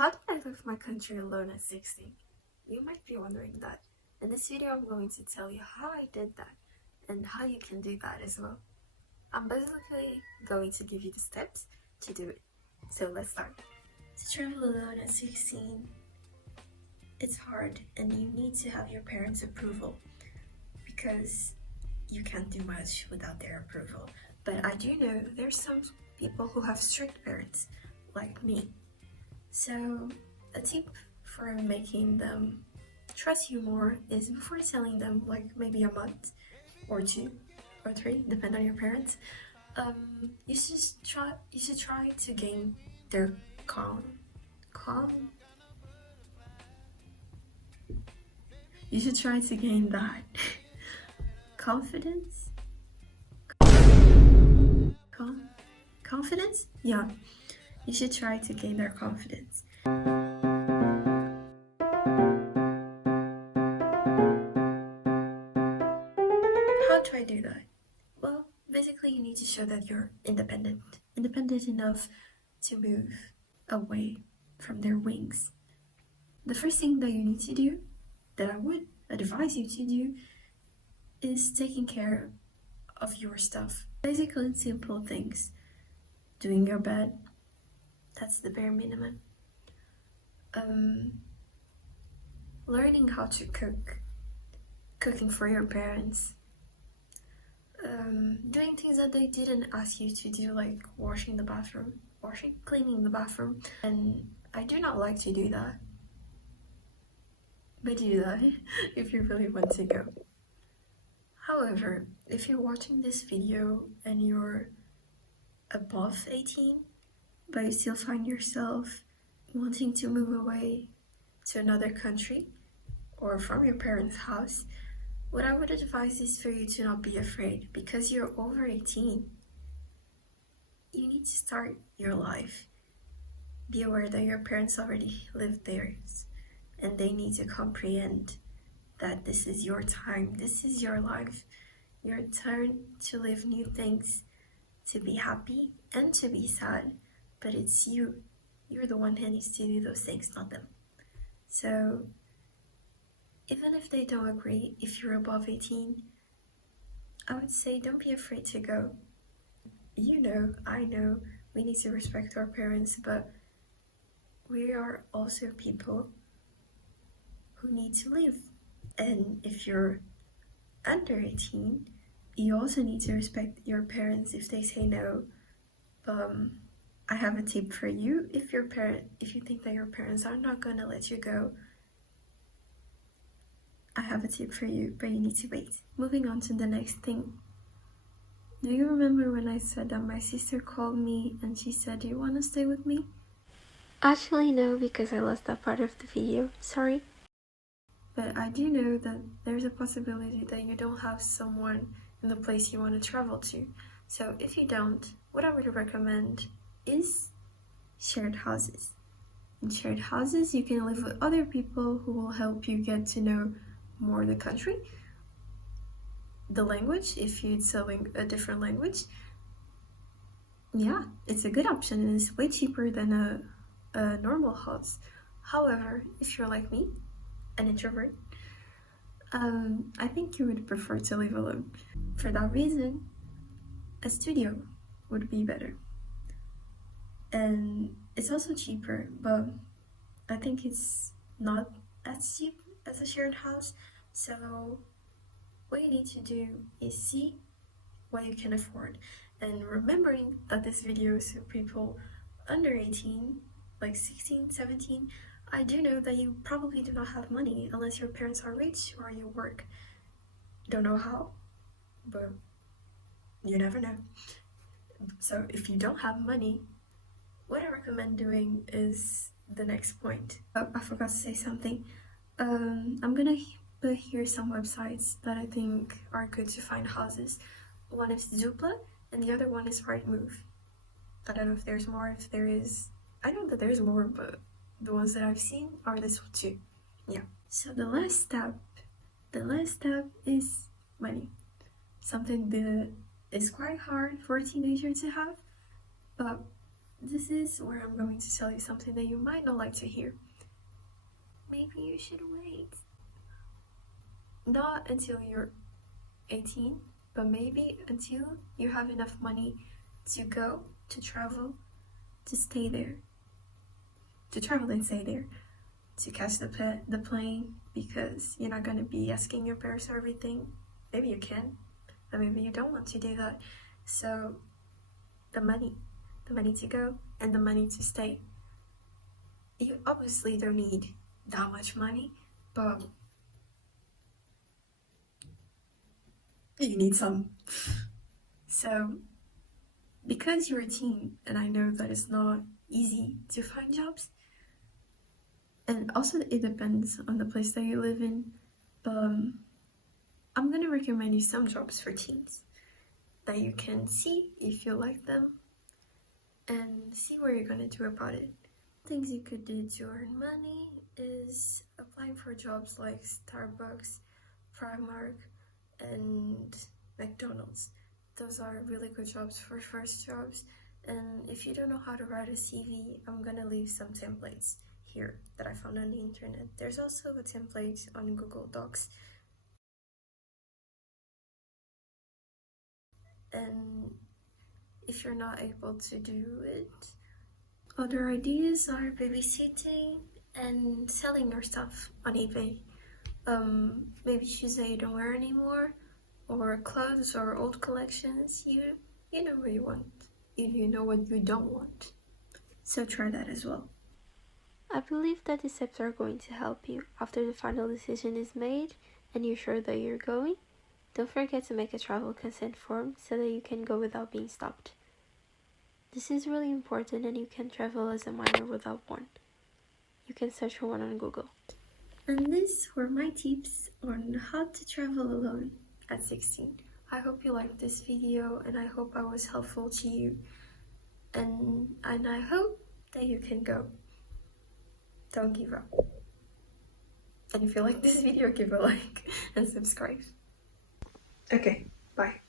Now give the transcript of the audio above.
How did I leave my country alone at 16? You might be wondering that. In this video, I'm going to tell you how I did that and how you can do that as well. I'm basically going to give you the steps to do it. So let's start. To travel alone at 16, it's hard and you need to have your parents' approval because you can't do much without their approval. But I do know there's some people who have strict parents, like me. So a tip for making them trust you more is before telling them, like maybe a month or 2 or 3, depending on your parents, you should try to gain their calm. You should try to gain that confidence. Confidence? Yeah. You should try to gain their confidence. How do I do that? Well, basically you need to show that you're independent enough to move away from their wings. The first thing that you need to do, that I would advise you to do, is taking care of your stuff. Basically simple things. Doing your bed, that's the bare minimum. Learning how to cook, cooking for your parents, doing things that they didn't ask you to do, like cleaning the bathroom. And I do not like to do that, but do that if you really want to go. However, if you're watching this video and you're above 18, but you still find yourself wanting to move away to another country or from your parents' house, what I would advise is for you to not be afraid, because you're over 18. You need to start your life. Be aware that your parents already lived theirs, and they need to comprehend that this is your time, this is your life, your turn to live new things, to be happy and to be sad, but it's you. You're the one who needs to do those things, not them. So even if they don't agree, if you're above 18, I would say don't be afraid to go. You know, I know, we need to respect our parents, but we are also people who need to live. And if you're under 18, you also need to respect your parents if they say no. I have a tip for you. If you think that your parents are not gonna let you go, I have a tip for you, but you need to wait. Moving on to the next thing. Do you remember when I said that my sister called me and she said, "Do you want to stay with me?" Actually, no, because I lost that part of the video. Sorry. But I do know that there's a possibility that you don't have someone in the place you want to travel to. So if you don't, what I would recommend is shared houses. In shared houses, you can live with other people who will help you get to know more the country, the language, if you're selling a different language. Yeah, it's a good option and it's way cheaper than a normal house. However, if you're like me, an introvert, I think you would prefer to live alone. For that reason, a studio would be better. And it's also cheaper, but I think it's not as cheap as a shared house. So what you need to do is see what you can afford. And remembering that this video is for people under 18, like 16, 17, I do know that you probably do not have money unless your parents are rich or you work. Don't know how, but you never know. So if you don't have money, what I recommend doing is the next point. Oh, I forgot to say something. I'm gonna put here some websites that I think are good to find houses. One is Zoopla and the other one is Rightmove. I don't know if there's more, if there is. I know that there's more, but the ones that I've seen are this two. Yeah. So the last step is money. Something that is quite hard for a teenager to have, but this is where I'm going to tell you something that you might not like to hear. Maybe you should wait. Not until you're 18, but maybe until you have enough money to go, to travel, to stay there. To travel and stay there. To catch the plane, because you're not gonna be asking your parents for everything. Maybe you can, but maybe you don't want to do that. So the money to go and the money to stay. You obviously don't need that much money, but you need some. So because you're a teen, and I know that it's not easy to find jobs, and also it depends on the place that you live in, but I'm gonna recommend you some jobs for teens that you can see if you like them and see what you're gonna do about it. Things you could do to earn money is applying for jobs like Starbucks, Primark, and McDonald's. Those are really good jobs for first jobs. And if you don't know how to write a CV, I'm gonna leave some templates here that I found on the internet. There's also a template on Google Docs. And if you're not able to do it, other ideas are babysitting and selling your stuff on eBay. Maybe shoes that you don't wear anymore, or clothes or old collections. You know what you want. You know what you don't want. So try that as well. I believe that these steps are going to help you after the final decision is made and you're sure that you're going. Don't forget to make a travel consent form so that you can go without being stopped. This is really important, and you can travel as a minor without one. You can search for one on Google. And these were my tips on how to travel alone at 16. I hope you liked this video, and I hope I was helpful to you. And I hope that you can go. Don't give up. And if you like this video, give a like and subscribe. Okay, bye.